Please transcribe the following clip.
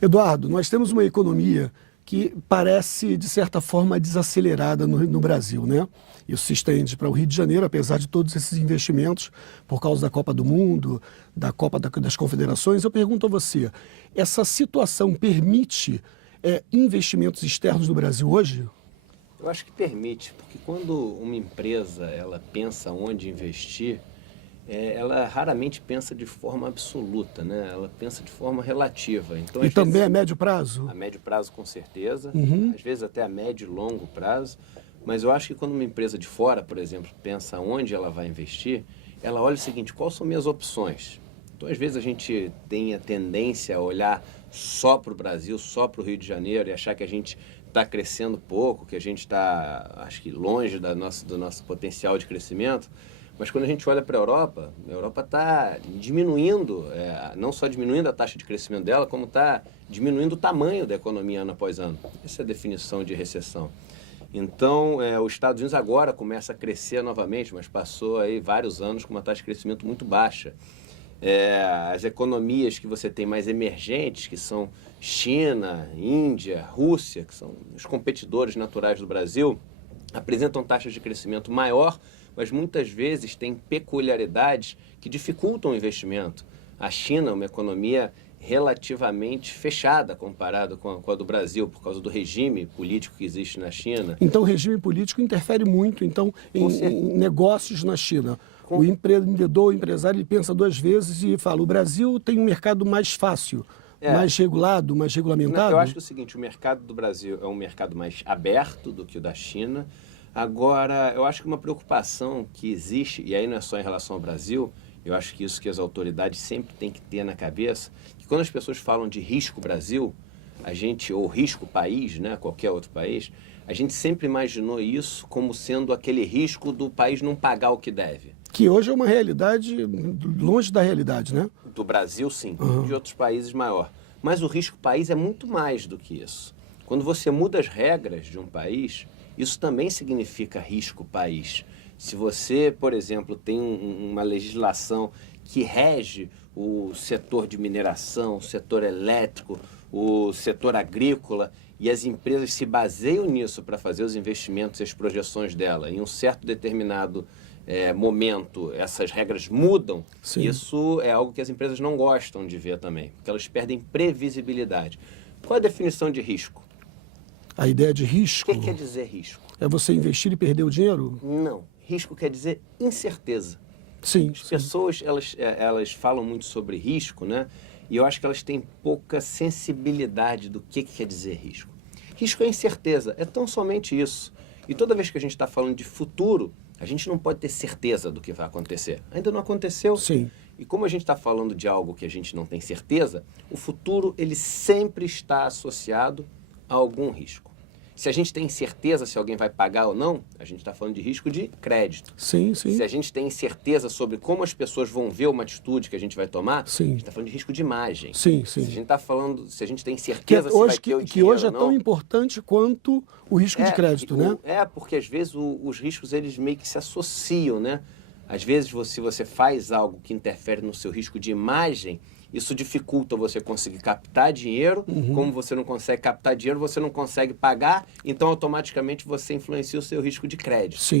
Eduardo, nós temos uma economia que parece, de certa forma, desacelerada no Brasil, né? Isso se estende para o Rio de Janeiro, apesar de todos esses investimentos, por causa da Copa do Mundo, da Copa das Confederações. Eu pergunto a você, essa situação permite investimentos externos no Brasil hoje? Eu acho que permite, porque quando uma empresa ela pensa onde investir, ela raramente pensa de forma absoluta, né? Ela pensa de forma relativa. Então, E às também vezes, a médio prazo? a médio prazo com certeza, Uhum. às vezes até a médio e longo prazo, mas eu acho que quando uma empresa de fora, por exemplo, pensa onde ela vai investir, ela olha o seguinte: quais são minhas opções? Então, às vezes a gente tem a tendência a olhar só para o Brasil, só para o Rio de Janeiro e achar que a gente está crescendo pouco, que a gente está, acho que, longe do nosso potencial de crescimento. Mas quando a gente olha para a Europa está diminuindo, não só diminuindo a taxa de crescimento dela, como está diminuindo o tamanho da economia ano após ano. Essa é a definição de recessão. Então, os Estados Unidos agora começa a crescer novamente, mas passou aí vários anos com uma taxa de crescimento muito baixa. As economias que você tem mais emergentes, que são China, Índia, Rússia, que são os competidores naturais do Brasil, apresentam taxas de crescimento maior, mas muitas vezes têm peculiaridades que dificultam o investimento. A China é uma economia relativamente fechada comparada com a do Brasil, por causa do regime político que existe na China. Então, o regime político interfere muito em negócios na China. O empreendedor, o empresário, ele pensa duas vezes e fala: o Brasil tem um mercado mais fácil, mais regulado, mais regulamentado? Eu acho que é o seguinte: o mercado do Brasil é um mercado mais aberto do que o da China. Agora, eu acho que uma preocupação que existe, e aí não é só em relação ao Brasil, eu acho que isso que as autoridades sempre têm que ter na cabeça, que quando as pessoas falam de risco Brasil, ou risco país, né, qualquer outro país, a gente sempre imaginou isso como sendo aquele risco do país não pagar o que deve. Que hoje é uma realidade longe da realidade, né? Do Brasil, sim, de outros países maior. Mas o risco país é muito mais do que isso. Quando você muda as regras de um país, isso também significa risco país. Se você, por exemplo, tem uma legislação que rege o setor de mineração, o setor elétrico, o setor agrícola, e as empresas se baseiam nisso para fazer os investimentos e as projeções dela, em um certo determinado momento, essas regras mudam. Sim. Isso é algo que as empresas não gostam de ver também, porque elas perdem previsibilidade. Qual é a definição de risco? A ideia de risco? O que quer dizer risco? É você investir e perder o dinheiro? Não. Risco quer dizer incerteza. Sim. As pessoas, elas falam muito sobre risco, né? E eu acho que elas têm pouca sensibilidade do que quer dizer risco. Risco é incerteza, é tão somente isso. E toda vez que a gente está falando de futuro, a gente não pode ter certeza do que vai acontecer. Ainda não aconteceu. Sim. E como a gente está falando de algo que a gente não tem certeza, o futuro ele sempre está associado a algum risco. Se a gente tem certeza se alguém vai pagar ou não, a gente está falando de risco de crédito. Sim, sim. Se a gente tem certeza sobre como as pessoas vão ver uma atitude que a gente vai tomar, Sim. a gente está falando de risco de imagem. Sim, sim. Se a gente está falando, se a gente tem certeza se vai ter o dinheiro que hoje é ou não, tão importante quanto o risco de crédito, né? Porque às vezes os riscos eles meio que se associam, né? Às vezes, se você faz algo que interfere no seu risco de imagem, isso dificulta você conseguir captar dinheiro. Como você não consegue captar dinheiro, você não consegue pagar, então automaticamente você influencia o seu risco de crédito. Sim.